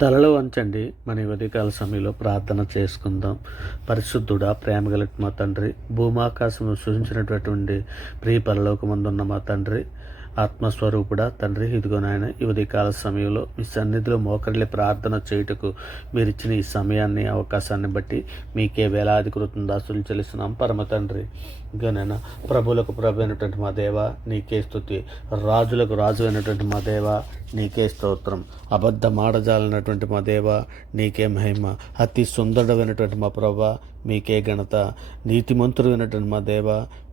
తలలో వంచండి. మన ఈ ఉదయకాల సమయంలో ప్రార్థన చేసుకుందాం. పరిశుద్ధుడా, ప్రేమ కలిగిన మా తండ్రి, భూమాకాశము సృజించినటువంటి ప్రియ పరలోకమందున్న మా తండ్రి, ఆత్మస్వరూపుడా తండ్రి, ఇదిగో నాయన ఈ ఉదయకాల సమయంలో మీ సన్నిధిలో మోకరిల్లి ప్రార్థన చేయుటకు మీరు ఇచ్చిన ఈ సమయాన్ని, అవకాశాన్ని బట్టి మీకే వేలాది కృతజ్ఞతాస్తుతులు చెల్లిస్తున్నాం పరమ తండ్రి. ఇదిగోనైనా ప్రభువులకు ప్రభు అయినటువంటి మా దేవ నీకే స్తుతి, రాజులకు రాజు అయినటువంటి మా దేవ నీకే స్తోత్రం, అబద్ధమాడజాలైనటువంటి మా దేవ నీకే మహిమ, అతి సుందరుడమైనటువంటి మా ప్రభా మీకే ఘనత, నీతిమంతుడు అయినటువంటి మా దేవ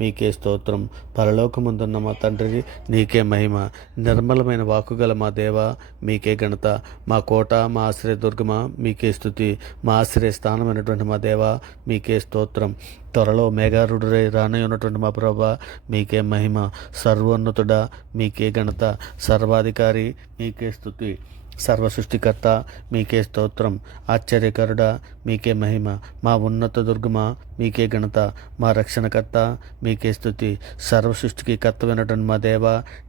మీకే స్తోత్రం, పరలోకమందున్న మా తండ్రి నీకే మహిమ, నిర్మలమైన వాక్కుగల మా దేవ మీకే ఘనత, మా కోట, మా ఆశ్రయదుర్గమ మీకే స్తుతి, మా ఆశ్రయ స్థానమైనటువంటి మా దేవ మీకే స్తోత్రం, త్వరలో మేఘారుడురై రాని ఉన్నటువంటి మా ప్రభా మీకే మహిమ, సర్వోన్నతుడా మీకే ఘనత, సర్వాధికారి మీకే స్తుతి, సర్వ సృష్టికర్త మీకే స్తోత్రం, ఆశ్చర్యకరుడా మీకే మహిమ, మా ఉన్నత దుర్గమ మీకే ఘనత, మా రక్షణకర్త మీకే స్తుతి, సర్వ సృష్టికి కర్తమైనటువంటి మా దేవ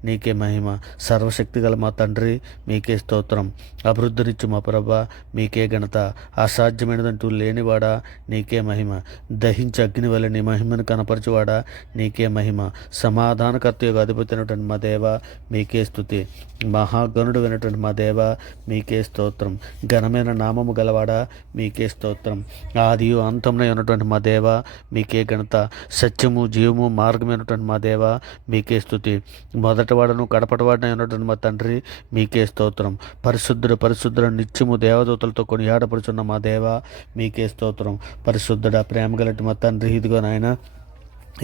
నీకే మహిమ, సర్వశక్తి గల మా తండ్రి మీకే స్తోత్రం, అభివృద్ధినిచ్చు మా ప్రభ మీకే ఘనత, అసాధ్యమైనదంటూ లేనివాడా నీకే మహిమ, దహించి అగ్ని వల్ల నీ మహిమను కనపరచువాడా నీకే మహిమ, సమాధానకర్త యొక్క అధిపతి అయినటువంటి మా దేవ మీకే స్తుతి, మహాగణుడు అయినటువంటి మా దేవ మీకే స్తోత్రం, ఘనమైన నామము గలవాడా మీకే స్తోత్రం, ఆదియు అంతమునై ఉన్నటువంటి మా దేవ మీకే ఘనత, సత్యము జీవము మార్గమైనటువంటి మా దేవ మీకే స్తుతి, మొదటివాడను కడపటివాడనై ఉన్నటువంటి మా తండ్రి మీకే స్తోత్రం, పరిశుద్ధుడు నిత్యము దేవదూతలతో కొనియాడపడుచున్న మా దేవ మీకే స్తోత్రం, పరిశుద్ధుడ ప్రేమ గలటి మా తండ్రి ఇదిగో నాయన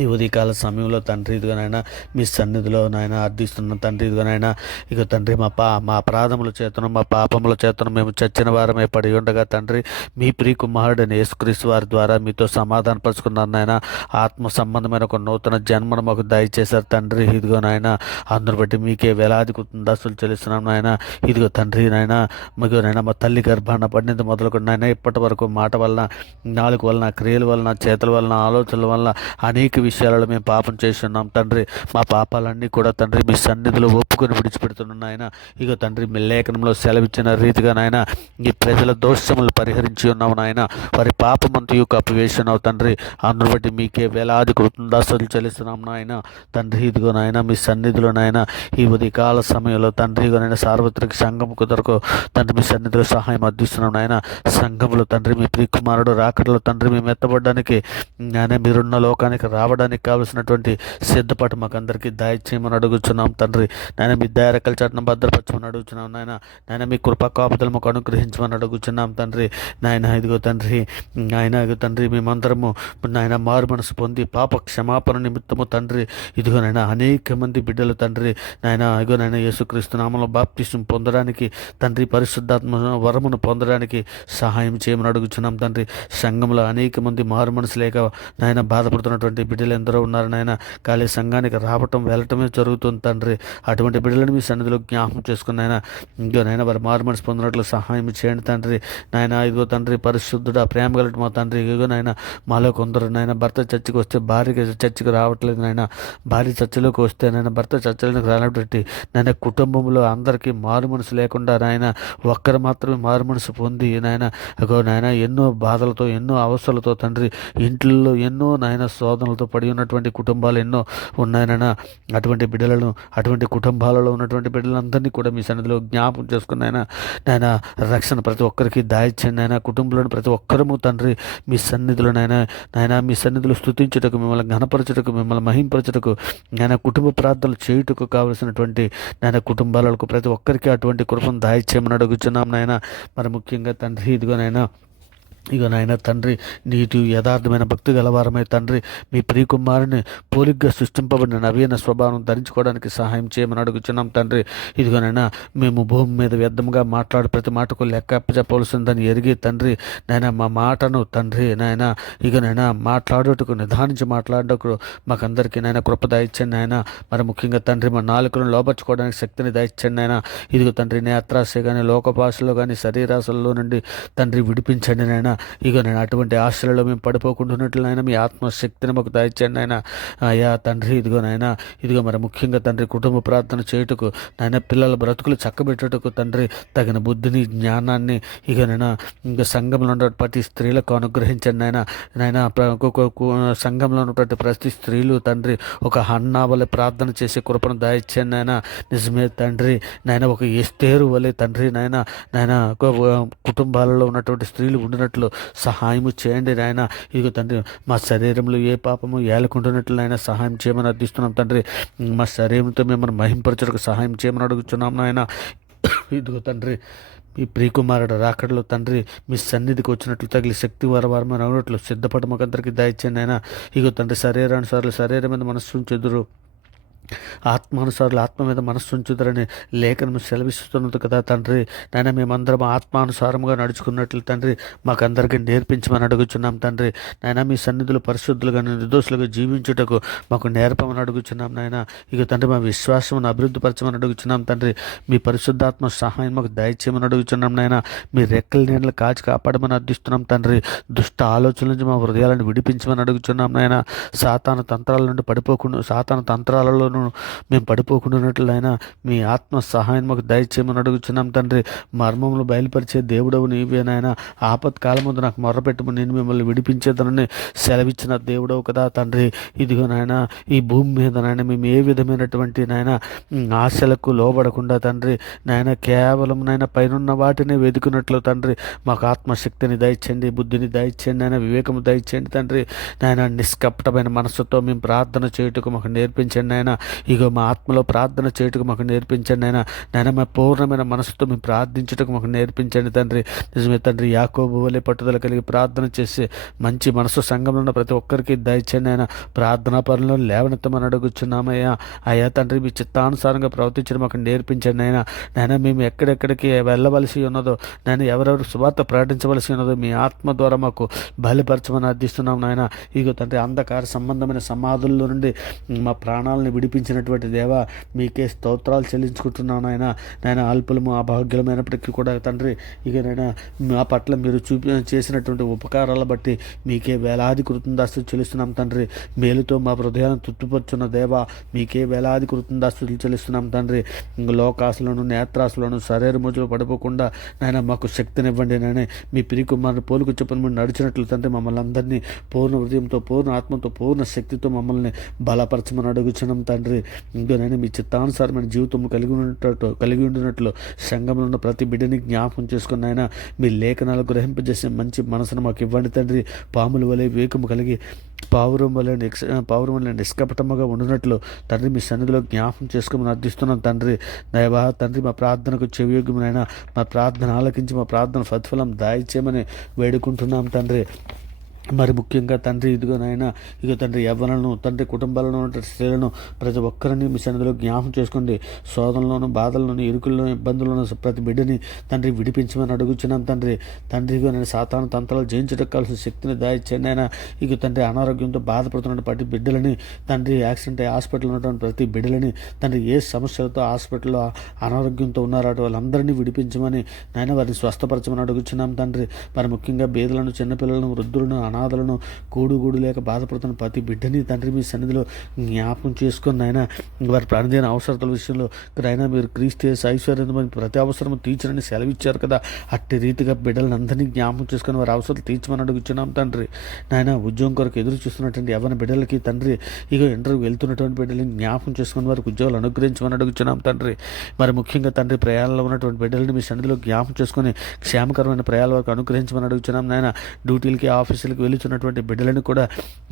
ఈ ఉదయకాల సమయంలో తండ్రి ఇదిగోనైనా మీ సన్నిధిలో నాయన అర్థిస్తున్న తండ్రి ఇదిగోనైనా ఇక తండ్రి మా అపరాధముల చేతను మా పాపముల చేతను మేము చచ్చిన వారమే పడి ఉండగా తండ్రి మీ ప్రియ కుమారుడని యేసుక్రీస్తు వారి ద్వారా మీతో సమాధానపరుచుకున్నారు నాయన, ఆత్మ సంబంధమైన ఒక నూతన జన్మను మాకు దయచేశారు తండ్రి ఇదిగోనైనా, అందును బట్టి మీకే వేలాది దశలు చెల్లిస్తున్నాం నాయన, ఇదిగో తండ్రి నాయన మగోనైనా మా తల్లి గర్భాన పడినంత మొదలుకొని నాయన ఇప్పటి వరకు మాట వలన, నాలుగు వలన, క్రియల వలన, చేతుల వలన, ఆలోచనల వలన అనేక విషయాలలో మేము పాపం చేస్తున్నాం తండ్రి, మా పాపాలన్నీ కూడా తండ్రి మీ సన్నిధిలో ఒప్పుకొని విడిచిపెడుతున్నాం నాయన, ఇక తండ్రి మీ లేఖనంలో సెలవిచ్చిన రీతిగా నాయన ఈ ప్రజల దోషములు పరిహరించి ఉన్నాము నాయన, వారి పాపమంతయు కప్పివేస్తున్నావు తండ్రి, అందును బట్టి మీకే వేలాది కృతజ్ఞతాస్తుతులు చెల్లిస్తున్నాం నాయన తండ్రి, ఇదిగో నాయన మీ సన్నిధిలో నాయన ఈ ఉదయకాల సమయంలో తండ్రి ఇదిగోనైనా సార్వత్రిక సంఘం కుదరకు తండ్రి మీ సన్నిధిలో సహాయం అందిస్తున్నాం నాయన, సంఘములు తండ్రి మీ ప్రియ కుమారుడు రాకడలో తండ్రి మేము ఎత్తబడడానికి నాయన మీరున్న లోకానికి రావడానికి కావలసినటువంటి సిద్ధపాటు మాకు అందరికీ దయచేయమని అడుగుతున్నాం తండ్రి, నాయన మీ దయారకల చాటును భద్రపరచమని అడుగుతున్నాం నాయన మీ కృపా కాపుదలు మాకు అనుగ్రహించమని అడుగుతున్నాం తండ్రి, నాయన ఇదిగో తండ్రి ఇదిగో తండ్రి మేమందరము నాయన మారు మనసు పొంది పాప క్షమాపణ నిమిత్తము తండ్రి ఇదిగోనైనా అనేక మంది బిడ్డలు తండ్రి నాయన ఇదిగోనైనా యేసుక్రీస్తు నామములో బాప్తిసం పొందడానికి తండ్రి పరిశుద్ధాత్మ వరమును పొందడానికి సహాయం చేయమని అడుగుతున్నాం తండ్రి, సంఘంలో అనేక మంది మారు మనసు లేక నాయన బాధపడుతున్నటువంటి బిడ్డలు ఎందరో ఉన్నారు నాయన, ఖాళీ సంఘానికి రావటం వెళ్ళటమే జరుగుతుంది తండ్రి, అటువంటి బిడ్డలను మీ సన్నిధిలో జ్ఞాపకం చేసుకుని ఆయన ఇంకో నాయన వారి మారు మనసు పొందినట్లు సహాయం చేయండి తండ్రి, నాయన ఇదిగో తండ్రి పరిశుద్ధుడు ప్రేమ గలటి మా తండ్రి ఇదిగో నాయన మాలో కొందరు నాయన భర్త చర్చికి వస్తే భార్యకి చర్చికి రావట్లేదు నాయన, భార్య చర్చలోకి వస్తే నాయన భర్త చర్చలకు రానబట్టి నాయన కుటుంబంలో అందరికీ మారు మనసు లేకుండా నాయన ఒక్కరు మాత్రమే మారు మనసు పొంది నాయన ఇగో నాయన ఎన్నో బాధలతో ఎన్నో అవసరాలతో తండ్రి ఇంట్లో ఎన్నో నాయన శోధనలతో పడి ఉన్నటువంటి కుటుంబాలు ఎన్నో ఉన్నాయన, అటువంటి బిడ్డలను అటువంటి కుటుంబాలలో ఉన్నటువంటి బిడ్డలందరినీ కూడా మీ సన్నిధిలో జ్ఞాపకం చేసుకున్నాయన, నాయన రక్షణ ప్రతి ఒక్కరికి దాయిచ్చండి ఆయన, కుటుంబంలోని ప్రతి ఒక్కరము తండ్రి మీ సన్నిధిలో నాయన మీ సన్నిధిలో స్తుతించుటకు, మిమ్మల్ని ఘనపరచుటకు, మిమ్మల్ని మహింపరచుటకు, నాయన కుటుంబ ప్రార్థనలు చేయుటకు కావలసినటువంటి నాయన కుటుంబాలకు ప్రతి ఒక్కరికి అటువంటి కృపను దాయిచ్చేయమని అడుగుచున్నాం నాయన, మరి ముఖ్యంగా తండ్రి ఇదిగోనైనా ఇక నాయన తండ్రి నీతి యథార్థమైన భక్తి గలవారమై తండ్రి మీ ప్రియకుమారుని పోలిగ్గా సృష్టింపబడిన నవీన స్వభావం ధరించుకోవడానికి సహాయం చేయమని అడుగుచున్నాం తండ్రి, ఇదిగోనైనా మేము భూమి మీద వ్యర్థంగా మాట్లాడు ప్రతి మాటకు లెక్క అప్పచెప్పవలసిందని ఎరిగి తండ్రి నాయన మా మాటను తండ్రి నాయన ఇకనైనా మాట్లాడుటకు నిదానించి మాట్లాడటకు మాకందరికీ నాయన కృప దయచండి నాయన, మరి ముఖ్యంగా తండ్రి మా నాలుకలను లోపర్చుకోవడానికి శక్తిని దయచండి నాయన, ఇదిగో తండ్రి నేత్రాశ కానీ లోకపాశలో కానీ శరీరాశల్లో నుండి తండ్రి విడిపించండి నాయన, ఇగో నేను అటువంటి ఆశలలో మేము పడిపోకుండా నాయన మీ ఆత్మశక్తిని మాకు దయచేయండి ఆయన. అయ్యా తండ్రి ఇదిగోనైనా ఇదిగో మరి ముఖ్యంగా తండ్రి కుటుంబ ప్రార్థన చేయుటకు నాయన పిల్లల బ్రతుకులు చక్కబెట్టుటకు తండ్రి తగిన బుద్ధిని జ్ఞానాన్ని ఇగనైనా ఇంకా సంఘంలో ఉన్న ప్రతి స్త్రీలకు అనుగ్రహించండి నాయన సంఘంలో ఉన్నటువంటి ప్రతి స్త్రీలు తండ్రి ఒక హన్నా వలె ప్రార్థన చేసే కృపను దయచేయండి నాయన. నిజమే తండ్రి నాయన ఒక ఎస్తేరు వలె తండ్రి నాయన కుటుంబాలలో ఉన్నటువంటి స్త్రీలు ఉండినట్లు సహాయము చేయండి నాయన. ఇదిగో తండ్రి మా శరీరంలో ఏ పాపము ఏలుకుంటున్నట్లు నాయన సహాయం చేయమని అర్థిస్తున్నాం తండ్రి. మా శరీరంతో మిమ్మల్ని మహింపరచుటకు సహాయం చేయమని అడుగుతున్నాం నాయన. ఇదిగో తండ్రి ఈ ప్రియకుమారుడు రాకడలో తండ్రి మీ సన్నిధికి వచ్చినట్లు తగిలి శక్తి వారవారమని అవునట్లు సిద్ధపడమకందరికి దయచేయండి ఆయన. ఇగో తండ్రి శరీరానుసారులు శరీరం మీద మనస్సు చెదురు, ఆత్మానుసారులు ఆత్మ మీద మనస్సు ఉంచుదరని లేఖనం సెలవిస్తున్నది కదా తండ్రి. నాయన మేమందరం ఆత్మానుసారంగా నడుచుకున్నట్లు తండ్రి మాకందరికీ నేర్పించమని అడుగుచున్నాం తండ్రి. నాయన మీ సన్నిధులు పరిశుద్ధులుగా నిర్దోషులుగా జీవించుటకు మాకు నేర్పమని అడుగుచున్నాం నాయన. ఇక తండ్రి మా విశ్వాసం అభివృద్ధిపరచమని అడుగుచున్నాం తండ్రి. మీ పరిశుద్ధాత్మ సహాయం మాకు దయచేయమని అడుగుచున్నాం నాయన. మీ రెక్కల నీళ్ళని కాచి కాపాడమని అర్థిస్తున్నాం తండ్రి. దుష్ట ఆలోచనల నుంచి మా హృదయాలను విడిపించమని అడుగుచున్నాం నాయన. సాతాను తంత్రాల నుండి సాతాను తంత్రాలలోనూ మేము పడిపోకుండానట్లయినా మీ ఆత్మ సహాయం మాకు దయచేయమని అడుగుచున్నాం తండ్రి. మర్మములు బయలుపరిచే దేవుడవు నీవేనాయన. ఆపత్కాలం ముందు నాకు మొర్రపెట్టము నేను మిమ్మల్ని విడిపించేదనని సెలవిచ్చిన దేవుడవు కదా తండ్రి. ఇదిగో నాయన ఈ భూమి మీద నాయన మేము ఏ విధమైనటువంటి నాయన ఆశలకు లోబడకుండా తండ్రి నాయన కేవలం నాయన పైనున్న వాటిని వెతుకున్నట్లు తండ్రి మాకు ఆత్మశక్తిని దయచేయండి, బుద్ధిని దయచేయండి నాయన, వివేకము దయచేయండి తండ్రి. నాయన నిష్కపటమైన మనస్సుతో మేము ప్రార్థన చేయుటకు మాకు నేర్పించండి నాయన. ఇగో మా ఆత్మలో ప్రార్థన చేయుటకు మాకు నేర్పించండి నాయన మా పూర్ణమైన మనసుతో మేము ప్రార్థించుటకు మాకు నేర్పించండి తండ్రి. నిజమే తండ్రి యాకోబు వలె పట్టుదల కలిగి ప్రార్థన చేసి మంచి మనసు సంఘంలో ఉన్న ప్రతి ఒక్కరికి దయచండి ఆయన. ప్రార్థనా పనులను లేవనెత్తమని అడుగుచున్నామయ్యా. అయ్యా తండ్రి మీ చిత్తానుసారంగా ప్రవర్తించడం మాకు నేర్పించండి నాయన మేము ఎక్కడెక్కడికి వెళ్ళవలసి ఉన్నదో నేను ఎవరెవరు సువార్త ప్రకటించవలసి ఉన్నదో మీ ఆత్మ ద్వారా మాకు బయలుపరచమని అర్థిస్తున్నాం నాయన. ఇగో తండ్రి అంధకార సంబంధమైన సమాధుల్లో నుండి మా ప్రాణాలను విడిపించినటువంటి దేవా మీకే స్తోత్రాలు చెల్లించుకుంటున్నాను నాయన. అల్పులము అభాగ్యులమైనప్పటికీ కూడా తండ్రి ఇక మా పట్ల మీరు చేసినటువంటి ఉపకారాల బట్టి మీకే వేలాది కృతజ్ఞతాస్తులు చెల్లిస్తున్నాం తండ్రి. మేలుతో మా హృదయాలను తృప్తిపరుచున్న దేవా మీకే వేలాది కృతజ్ఞతాస్తులు చెల్లిస్తున్నాం తండ్రి. లోకాసులను నేత్రాసులను శరీరముజులు పడిపోకుండా నాయన మాకు శక్తినివ్వండి నాయన. మీ ప్రియకుమారుని పోలుకు చెప్పని మీరు నడిచినట్లు తండ్రి మమ్మల్ని అందరినీ పూర్ణ హృదయంతో పూర్ణ ఆత్మతో పూర్ణ శక్తితో మమ్మల్ని బలపరచమని అడుగుచున్నాం తండ్రి. ఇంకోనైనా మీ చిత్తానుసారమైన జీవితం కలిగి ఉండినట్లు సంఘంలో ఉన్న ప్రతి బిడ్డని జ్ఞాపకం చేసుకుని ఆయన మీ లేఖనాలు గ్రహింపజేసే మంచి మనసును మాకు ఇవ్వండి తండ్రి. పాముల వలె వివేకము కలిగి పావురం వలె నిష్కపటముగా ఉండినట్లు తండ్రి మీ సన్నిధిలో జ్ఞాపకం చేసుకోమని అర్థిస్తున్నాం తండ్రి. దయవా తండ్రి మా ప్రార్థనకు చెవియోగ్యమైన మా ప్రార్థన ఆలకించి మా ప్రార్థన సత్ఫలం దాయిచేయమని వేడుకుంటున్నాం తండ్రి. మరి ముఖ్యంగా తండ్రి ఇదిగోనైనా ఇక తండ్రి యవ్వనులను తండ్రి కుటుంబాలను ఉన్న స్త్రీలను ప్రతి ఒక్కరిని మీ సన్నిధిలో జ్ఞాపకం చేసుకోండి. శోధనలోను బాధల్లోను ఇరుకుల్లోను ఇబ్బందులను ప్రతి బిడ్డని తండ్రి విడిపించమని అడుగుచున్నాం తండ్రి. తండ్రిగా నేను సాతాను తంత్రాలు జయించడానికి కావాల్సిన శక్తిని దాయిచ్చండి అయినా. ఇక తండ్రి అనారోగ్యంతో బాధపడుతున్న ప్రతి బిడ్డలని తండ్రి యాక్సిడెంట్ అయ్యి హాస్పిటల్లో ఉన్నటువంటి ప్రతి బిడ్డలని తండ్రి ఏ సమస్యలతో హాస్పిటల్లో అనారోగ్యంతో ఉన్నారో వాళ్ళందరినీ విడిపించమని నాయన వారిని స్వస్థపరచమని అడుగుచున్నాం తండ్రి. మరి ముఖ్యంగా బీదలను చిన్నపిల్లలను వృద్ధులను అనాథలను కూడు లేక బాధపడుతున్న ప్రతి బిడ్డని తండ్రి మీ సన్నిధిలో జ్ఞాపకం చేసుకుని ఆయన వారి ప్రాణదైన అవసరతల విషయంలో అయినా మీరు క్రీస్తు ఐశ్వర్యం ప్రతి అవసరం తీర్చరని సెలవిచ్చారు కదా. అట్టి రీతిగా బిడ్డలను అందరినీ జ్ఞాపకం చేసుకుని వారి అవసరాలు తీర్చమని అడుగుచున్నాం తండ్రి. నాయన ఉద్యోగం కొరకు ఎదురు చూస్తున్నటువంటి ఎవరి బిడ్డలకి తండ్రి ఇక ఇంటర్వ్యూ వెళ్తున్నటువంటి బిడ్డలని జ్ఞాపకం చేసుకుని వారికి ఉద్యోగాలు అనుగ్రహించమని అడుగుచున్నాం తండ్రి. మరి ముఖ్యంగా తండ్రి ప్రయాణంలో ఉన్నటువంటి బిడ్డలని మీ సన్నిధిలో జ్ఞాపకం చేసుకుని క్షేమకరమైన ప్రయాణాల వరకు అనుగ్రహించమని అడుగుచున్నాం నాయన. డ్యూటీలకి ఆఫీసులకి వెళ్తున్నటువంటి బిడ్డలను కూడా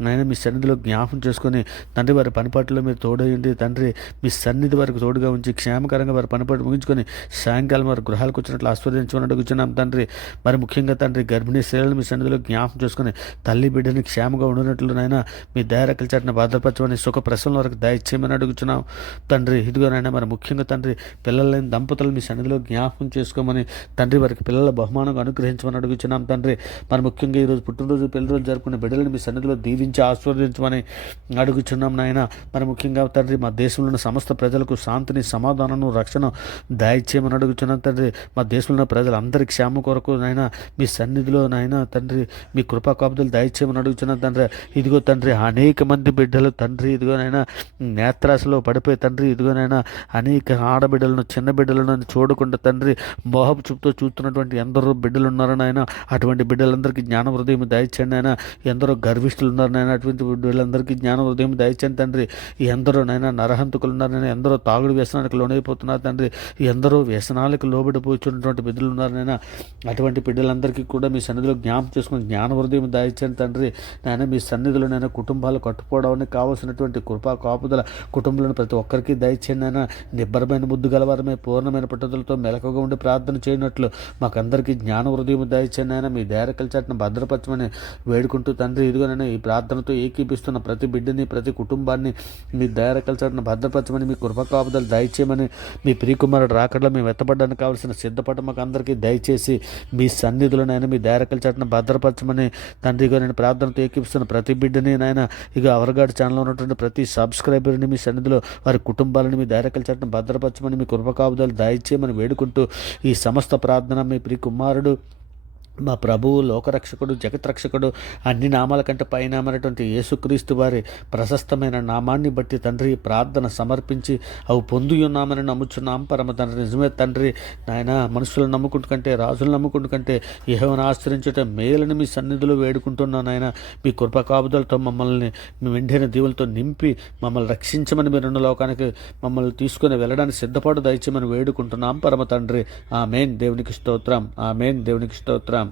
నాయన మీ సన్నిధిలో జ్ఞాపకం చేసుకొని తండ్రి వారి పనిపాట్లో మీరు తోడయండి తండ్రి. మీ సన్నిధి వారికి తోడుగా ఉంచి క్షేమకరంగా వారి పనిపాటు ముగించుకొని సాయంకాలం వారి గృహాలకు వచ్చినట్లు ఆస్వాదించమని అడుగుచున్నాం తండ్రి. మరి ముఖ్యంగా తండ్రి గర్భిణీ స్త్రీలను మీ సన్నిధిలో జ్ఞాపకం చేసుకుని తల్లి బిడ్డని క్షేమంగా ఉండనట్లు నాయన మీ దయరకల చాటున భద్రపరచమని సుఖ ప్రసవం వరకు దయచేయమని అడుగుచున్నాం తండ్రి. ఇదిగోనైనా మరి ముఖ్యంగా తండ్రి పిల్లలైన దంపతులు మీ సన్నిధిలో జ్ఞాపకం చేసుకోమని తండ్రి వారికి పిల్లల బహుమానంగా అనుగ్రహించమని అడుగుచున్నాం తండ్రి. మరి ముఖ్యంగా ఈరోజు పుట్టినరోజు పెళ్లి రోజు జరుపుకునే బిడ్డలను మీ సన్నిధిలో దీవించి ఆశీర్వదించమని అడుగుచున్నాం నాయన. మరి ముఖ్యంగా తండ్రి మా దేశంలో ఉన్న సమస్త ప్రజలకు శాంతిని, సమాధానం, రక్షణ దయచేయమని అడుగుచున్నాం తండ్రి. మా దేశంలో ఉన్న ప్రజలందరి క్షేమ కొరకు నాయన మీ సన్నిధిలో నాయన తండ్రి మీ కృపా కాపుదలు దయచేయమని అడుగుచున్నాం తండ్రి. ఇదిగో తండ్రి అనేక మంది బిడ్డలు తండ్రి ఇదిగోనైనా నేత్రాశలో పడిపోయి తండ్రి ఇదిగోనైనా అనేక ఆడబిడ్డలను, చిన్న బిడ్డలను చూడకుండా తండ్రి మోహపు చూపుతో చూస్తున్నటువంటి ఎందరో బిడ్డలు ఉన్నారు నాయన. అటువంటి బిడ్డలందరికీ జ్ఞాన హృదయం దయచేయండి నాయన. ఎందరో గర్విష్ఠులు ఉన్నారు నాయన, అటువంటి బిడ్డలందరికీ జ్ఞాన హృదయం దయచేయండి తండ్రి. ఎందరో నాయన నరహంతకులు ఉన్నారు నాయన, ఎందరో తాగుడు వ్యసనానికి లోనైపోతున్నారు తండ్రి. ఎందరో వ్యసనాలకు లోబడిపోతున్నటువంటి బిడ్డలు ఉన్నారు నాయన. అటువంటి బిడ్డలందరికీ కూడా మీ సన్నిధిలో జ్ఞాపకం చేసుకుని జ్ఞాన హృదయం దయచేయండి తండ్రి. నాయన మీ సన్నిధిలో నాయన కుటుంబాలు కట్టుకోవడానికి కావాల్సినటువంటి కృపా కాపుదల కుటుంబంలో ప్రతి ఒక్కరికి దయచేయండి నాయన. నిబ్బరమైన ముద్దు గలవారమే పూర్ణమైన పట్టుదలతో మెలకుగా ఉండి ప్రార్థన చేయనట్లు మాకందరికీ జ్ఞాన హృదయం దయచేయండి నాయన. మీ దయరకల చాటును భద్రపరచమని వేడుకుంటూ తండ్రి ఇదిగోనైనా ఈ ప్రార్థనతో ఏకీపిస్తున్న ప్రతి బిడ్డని, ప్రతి కుటుంబాన్ని మీ దయరకల చాటును భద్రపరచమని, మీ కృపా కాపుదలు దయచేయమని, మీ ప్రియకుమారుడు రాకడలో మేము ఎత్తబడడానికి కావాల్సిన సిద్ధపడడం మాకు అందరికీ దయచేసి మీ సన్నిధిలోనైనా మీ దయరకల చాటును భద్రపరచమని తండ్రిగా నేను ప్రార్థనతో ఏకీపిస్తున్న ప్రతి బిడ్డని నాయన ఇక అవర్గాడ్ ఛానల్లో ఉన్నటువంటి ప్రతి సబ్స్క్రైబర్ని మీ సన్నిధిలో వారి కుటుంబాలను మీ దయరకల చాటును భద్రపరచమని, మీ కృపా కాపుదలు దయచేయమని వేడుకుంటూ ఈ సమస్త ప్రార్థన మీ ప్రియ కుమారుడు మా ప్రభువు, లోకరక్షకుడు, జగత్రక్షకుడు, అన్ని నామాల కంటే పైనామైనటువంటి యేసుక్రీస్తు వారి ప్రశస్తమైన నామాన్ని బట్టి తండ్రి ప్రార్థన సమర్పించి అవి పొంది ఉన్నామని నమ్ముచున్నాం పరమ తండ్రి. నిజమే తండ్రి నాయన, మనుషులను నమ్ముకుంటు కంటే, రాజులను నమ్ముకుంటు కంటే యెహోవాను ఆశ్రయించటం మేలని మీ సన్నిధిలో వేడుకుంటున్నాను నాయన. మీ కృపా కాపుదలతో మమ్మల్ని మీ వెంటనే దీవులతో నింపి మమ్మల్ని రక్షించమని, మీ రెండు లోకానికి మమ్మల్ని తీసుకుని వెళ్ళడానికి సిద్ధపాటు దయచేయమని వేడుకుంటున్నాం పరమ తండ్రి. ఆమేన్. దేవునికి స్తోత్రం. ఆమేన్. దేవునికి స్తోత్రం.